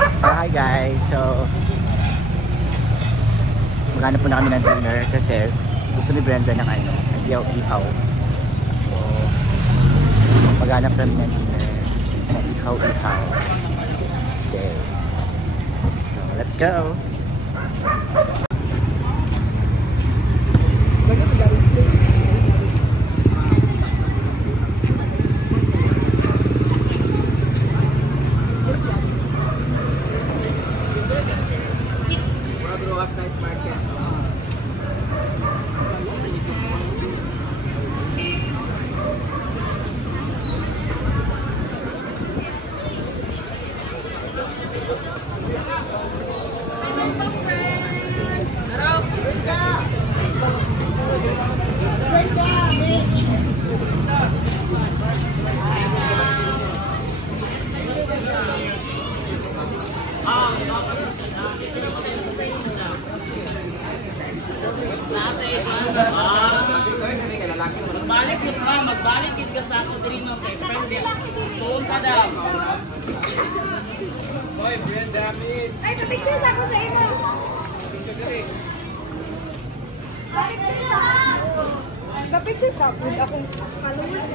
Hi guys, so maghanap po na kami ng dinner kasi gusto ni Brenda ng ano, ihaw-ihaw. So maghanap kami ng dinner na ihaw-ihaw. Okay. So let's go! Magbalik ka sa ako din no kay friend. Soon ka daw. Hoy, Brenda, meet. Ay, pa-picture ako sa imo. Pa-picture sa ako. Akong followers.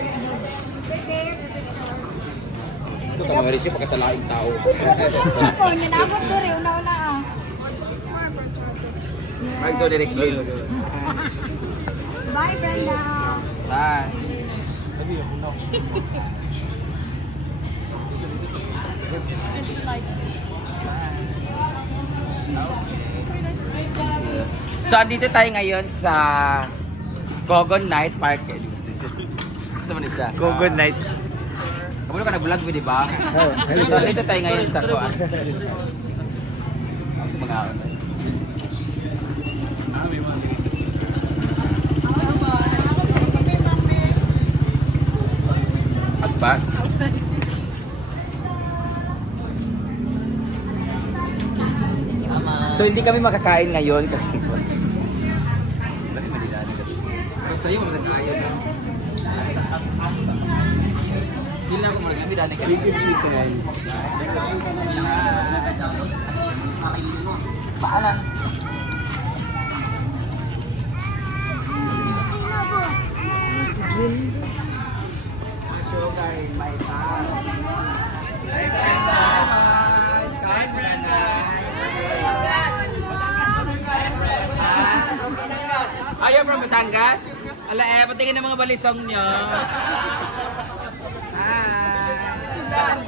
Ito ka mga resip pagkasalaing tao. Ako, ninabot ko rin. Una-una ah. Magso direct Lil. Bye, Brenda. Bye. So, dito tayo ngayon sa Gogon Night Park. Saan mo siya? Gogon Night. Kamulo ka nag-vlog mo, di ba? So, dito tayo ngayon sa Kuan. Mga Agbas. So hindi kami makakain ngayon kasi sa'yo mo nagkakain. Hindi na ako marami dati kami. Paalan. Sugar in my mouth. Hi, Brenda. Hi, Brenda. Ayaw from Batangas? Ala patingin ng mga balisong nyo. Hi.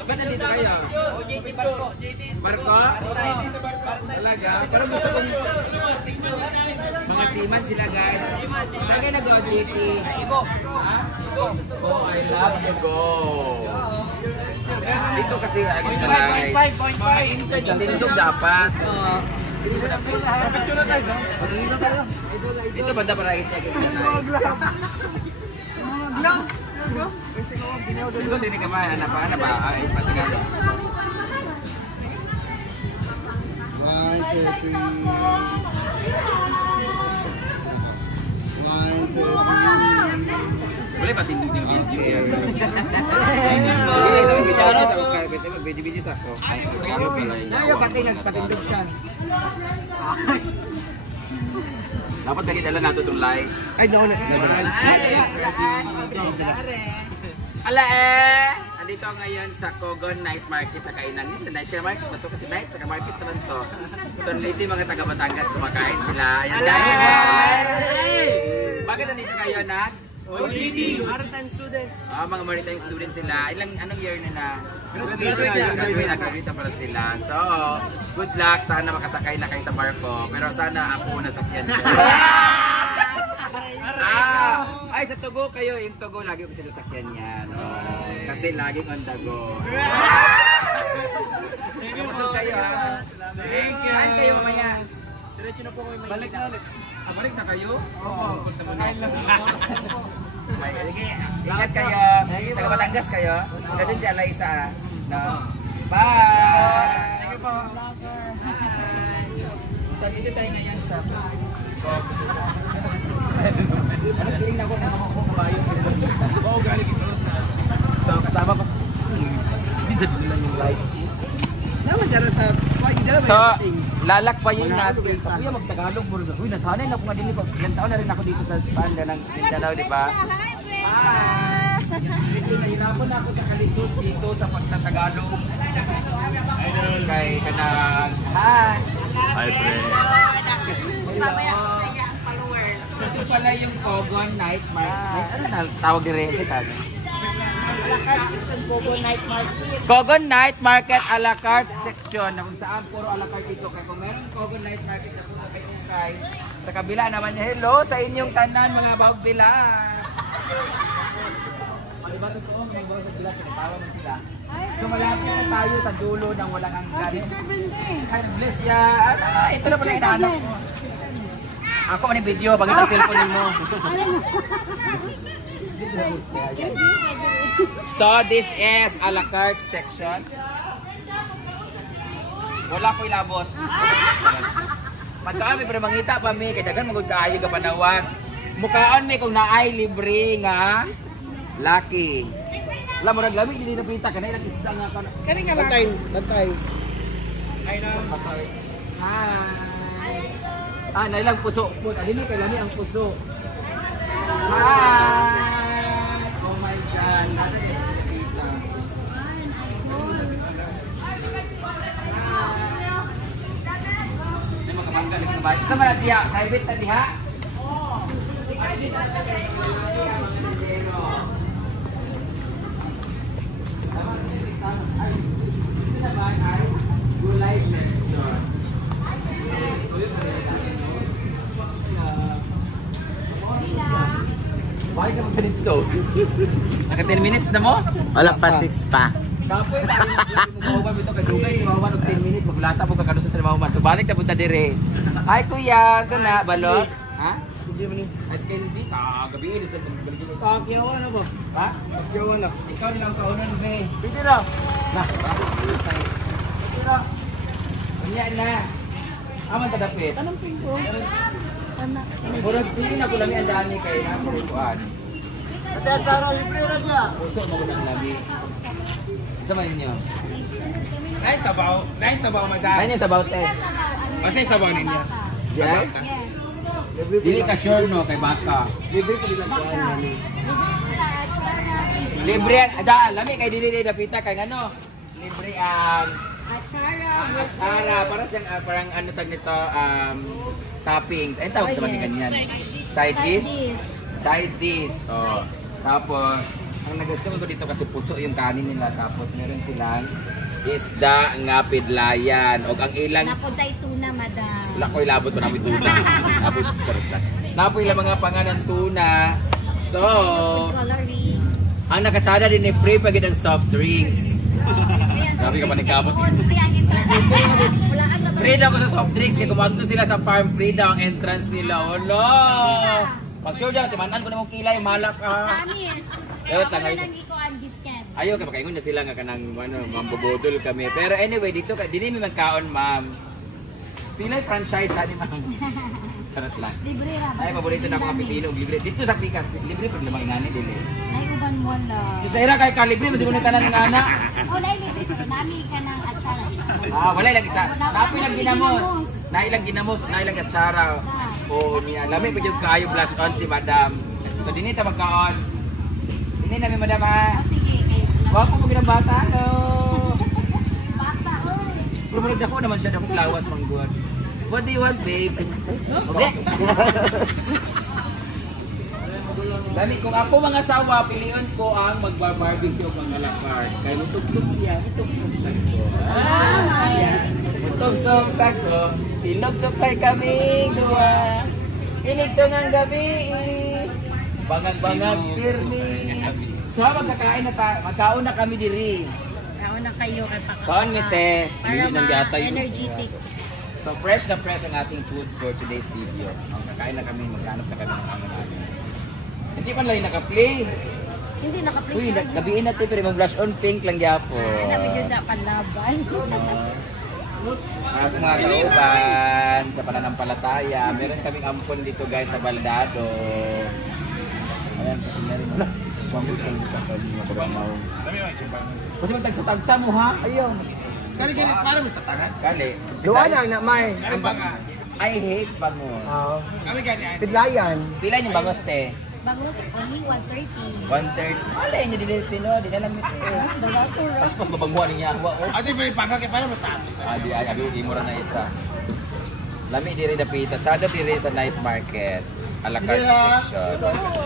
Ba't nandito kayo? JT Barko. Barko? Talaga? Parang gusto kong mga seaman sila guys. Saan kayo nag-go JT? Ibo. Oh, I love to go. Dito kasi agad sa live. 5.5. Sa tindog dapat. Hindi mo na pila. Dito banda para agad sa live. So, hindi ka mahanap ba? Ay, patigado. 1, 2, 3. 1, 2, 3. Boleh patindog din yung gym yan. Sige, sa mag-video sa ako. Mag-video sa ako. Ayaw pati nagpatindog siya. Dapat lagi dala nato itong live. Ay, no. Ala eh! Andito ngayon sa Gogon Night Market sa kainan. Dito, night market ba ito? Kasi night, saka market naman ito. So, dito yung mga taga Batangas kumakain sila. Ayan guys! Bakit nandito kayo na? Maritime student. Mga maritime student sila. Anong year nila? Graduate para sila. So, good luck. Sana makasakay na kayo sa barko. Pero sana ako nasakyan. Ay, sa Tugo kayo. Yung Tugo, lagi ko sila sakyan yan. Kasi laging on the go. Kamusta kayo ha? Thank you. Saan kayo mamaya? Diretso na po kayo. Balik na ulit. Balik na kayo? Oo. Sige, ingat kayo. Taga Batangas kayo. Ganun si Alaysa. No? Bye! Thank you po. So, dito tayo ngayon sa ano feeling na ako na ako kumayo. Oo, galing ito. So, kasama ko. Hindi lang yung light. Naman dyan sa So, lalak pa yun natin. Kuya, mag-Tagalog mo rin. Uy, nasanay na ako nga din ko. Ilang taon na rin ako dito sa banda ng Mindanao, di ba? Dito nahirapan ako sa kalisod dito sa pagtatagalog. Kay kanang hi. Hi, friend. Ito pala yung Kogon Night Market. Ano na tawag din rin? Kogon Night Market a la carte section na kung saan puro a la carte ito. Kaya kung meron Kogon Night Market na puro kayo kay sa kabila naman niya, hello sa inyong tanan mga bahog bila. Diba totoo? Mga bahog bila, pinatawa mo sila. So malapit na tayo sa dulo ng walang hanggan. Ay, bless ya. Ito na pala inaanap mo. Ako man yung video, pag itang cellphone mo. So this is a la carte section. Wala ko ilabot. Magkaan may pero mangita pa mi, kaya dagan magod kaayo ka panawag. Mukhaan mi kung naay libre nga laki. Wala mo naglami, hindi napita ka na ilang isda nga ka. Kani nga lang. Bantay. Ay na. Hi. Nailang puso po. Alin kay lami ang puso. Hi. Oh my God. Ito man ang diha. Private na diha? Oo. Ito naman ay gulay section. Bakit ka magganito? Naka 10 minutes na mo? Wala pa, 6 pa. Kapoy, mahuman mo ito. Kadugay, si mahuman og 10 minutes. Maglata po kakalusa sa mahuman. So balik na punta dire. Hi kuya, saan na? Balot? Ha? Ice candy? Kagabi yun. Kakyawa na ba? Ha? Kakyawa na. Ikaw nilang kaunan, Be. Pwede na. Na, pwede na. Kanya na. Aman tadapit. Anong pinto? Murag din ako lang ang dani kay nasa rituan. Ate, Sarah, libre na siya. Puso mo ng labi. Ito man ninyo. Nice sabaw, madam. Ano yung sabaw te? Kasi sabaw ninyo. Yeah? Dili ka sure no kay baka. Libre ko bilang kuhaan. Libre yan. Da, lami kay dili dapita kay ano? Libre ang atsara para siyang parang ano tag nito toppings. Ay tawag sa mga ganyan. Side dish. Side dish. Oh. Tapos ang nagustuhan ko dito kasi puso yung kanin nila tapos meron silang isda nga pidlayan og ang ilang Napunta tuna, madam. wala ko ilabot to namin tuna. Napoy charot lang. Napoy lang mga panganan tuna. So, Coloring. ang nakatsada din ni free pagid ang soft drinks. Sabi ka pa nagkamot. Free daw ko sa soft drinks kaya kumagto sila sa farm free daw ang entrance nila. Oh no! Pag-show dyan, timanan ko na mong kilay, malak ka. Amis. Pero tangay. Ayaw Ayaw, kapag na sila nga kanang mambobodol kami. Pero anyway, dito dili mi magkaon, ma'am. Pilay franchise ani, ma'am. Charot lang. Libre ra. Ay, paborito na ako nga pipino, libre. Dito sa Picas, libre pag lamang ingani dili. Nay uban mo la. Si Saira kay ka libre, masiguro tanan ng ana. Oh, nay libre. Nami ka ng atsara. Wala lang isa. Napoy lang ginamos. Nailang ginamos, nailang atsara. Oh, niya. Lami pa jud kaayo plus on si Madam. So dinhi ta magkaon. Dinhi na mi Madam ha. Oh, sige. Wag ko mga bata no. Bata, oy. Pero marag dako naman siya dakong lawas mang good. What do you want, babe? Okay. Dali, kung ako mga sawa, piliin ko ang mag-barbecue ng alakart. Kaya mutugsog siya, mutugsog sa ko. Mutugsog sa ko, sinugsog kay kaming dua. Kinig to ng gabi, bangag-bangag pirmi. So, magkakain na tayo, magkaon na kami diri. Kaon na kayo kay Paka. Kaon mi te, Para hindi nang yata yun. energetic. So fresh na fresh ang ating food for today's video. Kakain na kami, maghanap na kami ng mga namin. Hindi pa lang naka-play. Hindi naka-place. Uy, gabiin natin pero yung blush on pink lang yapo. Ay, nabigyo na panlaban. Mga mga kauban sa pananampalataya. Meron kaming ampon dito guys sa Baldado. Ayan, kasi meron mo. Pambus lang sa kanya. Kasi magtagsa-tagsa mo ha? Ayaw. Kali-kali, para mo sa tanan. Kali. Luan ang na may. Kali ba nga? I hate bangus. Kami ganyan. Pidlayan. Pila yung bangus, te? Bangus, only 130. 130. Wala yun, hindi tino, di na lamit. Tapos mabanguan niya. Ate, may pagkakit, para mo sa atin. Di ay, abi mura na isa. Lami diri dapita. Sada diri sa night market. A la carte section.